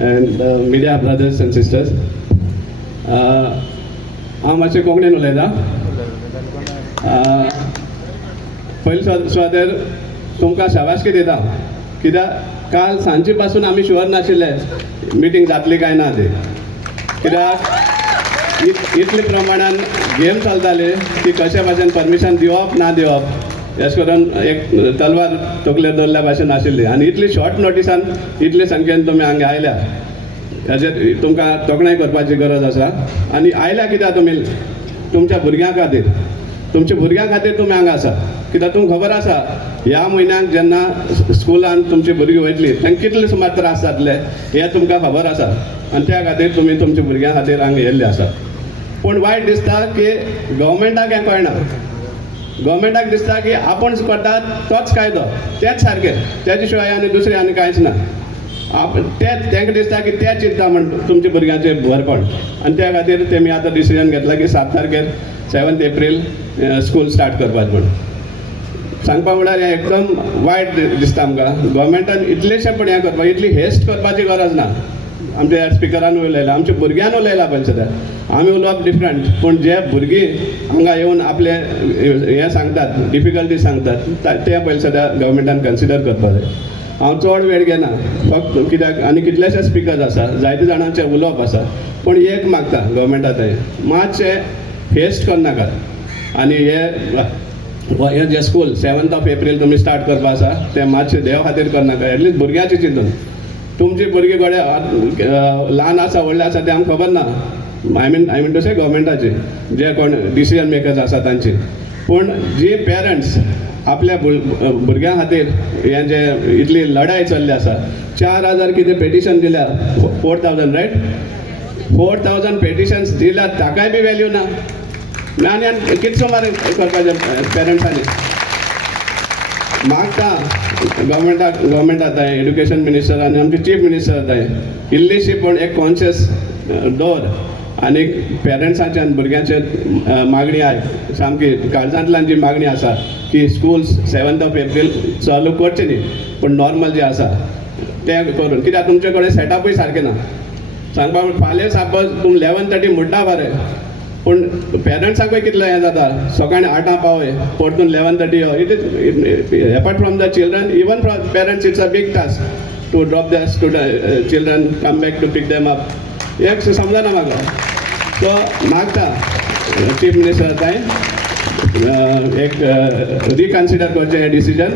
and media brothers and sisters. हांव मातशें कोंकणीन उलयतां. पयले सुवातेर तुमकां शाबासकी दिता, कित्याक काल सांजे पासून आमी शुअर नाशिल्ले मिटींग जातली काय ना ती, कित्याक इतले प्रमाणान गेम चलताले की कशा भाशेन परमिशन दिवप ना दिवप अशें करून एक तलवार तकलेर दवरल्या भाशेन आशिल्ली. आनी इतली शॉर्ट नोटिसान इतले संख्येन तुमी हांगा आयल्या, हाजेर तुमकां तोखणाय करपाची गरज आसा. आनी आयल्या कित्याक तुमी तुमच्या भुरग्यां खातीर, तुमच्या भुरग्यां खातीर तुमी हांगा आसा. कित्याक तुमकां खबर आसा ह्या म्हयन्याक जेन्ना स्कुलान तुमची भुरगीं वयतलीं तांकां कितले सुमार त्रास जातले हें तुमकां खबर आसा. आनी त्या खातीर तुमी तुमच्या भुरग्यां खातीर हांगा येयल्ले आसा. पूण वायट दिसता की गव्हर्मेंटाक हें कळना. गव्हर्मेंटाक दिसता की आपूण करता तोच कायदो, तेच सारकें, तेजे शिवाय आनी दुसरें आनी कांयच ना. तेंकां दिसता की ते चिंतता म्हण तुमच्या भुरग्यांचेर भरपण. आनी त्या खातीर तेमी आतां डिसिजन घेतला की 7 तारखेर 7 एप्रील स्कूल स्टार्ट करपाचें म्हण. सांगपा म्हळ्यार हें एकदम वायट दिसता आमकां. गव्हर्मेंटान इतलेशें पण हें करपाक, इतली हेस्ट करपाची गरज ना. आमच्या स्पिकरान उलयला, आमच्या भुरग्यान उलयला पळय सद्या. आमी उलोवप डिफरंट, पूण जे भुरगीं हांगा येवन आपले हें सांगतात, डिफिकल्टीज सांगतात, ते पयलीं सद्या गव्हर्मेंटान कन्सिडर करपाक जाय. हांव चड वेळ घेना, फक्त कित्याक आनी कितलेशेच स्पिकर्स आसा, जायते जाणांचें उलोवप आसा. पूण एक मागता गव्हर्मेंटा थंय मातशें हेस्ट करनाकात. आनी हे जे स्कूल 7 एप्रील तुमी स्टार्ट करपा आसा तें मातशें देवा खातीर करनाका. एटलीस्ट भुरग्यांचे चिंतून. तुमची भुरगीं गडे ल्हान आसा व्हडले आसा तें आमकां खबर ना. आय मीन टू से गव्हर्मेंटाचे जे कोण डिसिजन मेकर्स आसा तांची. पूण जी पेरंट्स आपल्या भुरग्यां खातीर हें जे इतली लढाई चल्ली आसा, 4000 कितें पेटिशन दिल्या, 4000 रायट, 4000 पेटिशन्स दिल्या, ताकाय बी वॅल्यू ना. आनी कितें सुमार करपाचें पेरंट्सांनी. मागता गव्हर्मेंट आतां एड्युकेशन मिनिस्टर आनी आमचे चीफ मिनिस्टर थंय इल्लीशी पण एक कॉन्शियस दवर आनी पेरंट्सांचे आनी भुरग्यांचे मागणी आय सामकी काळजांतल्यान जी मागणी आसा की स्कूल्स 7 एप्रील चालू करचे न्ही, पूण नॉर्मल जे आसा तें करून. कित्याक तुमचे कडेन सेटअपूय सारकें ना. सांगपाक फाल्यां सपोज तुमी 11:30 म्हणटा बरें, पूण पेरंट्सांकूय कितलें हें जाता, सकाळीं 8 पावय, परतून 11:30 यो. It is apart from the children, even for parents it's a big task to drop the children, come back to pick them up. एक समजना म्हाका. सो मागता चीफ मिनिस्टर थंय एक रिकन्सिडर करचें हें डिसिजन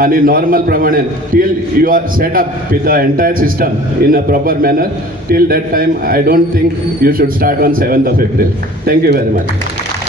आनी नॉर्मल प्रमाणे till you are set up with the entire system in a proper manner, till that time I don't think you should start on 7 April. Thank you very much.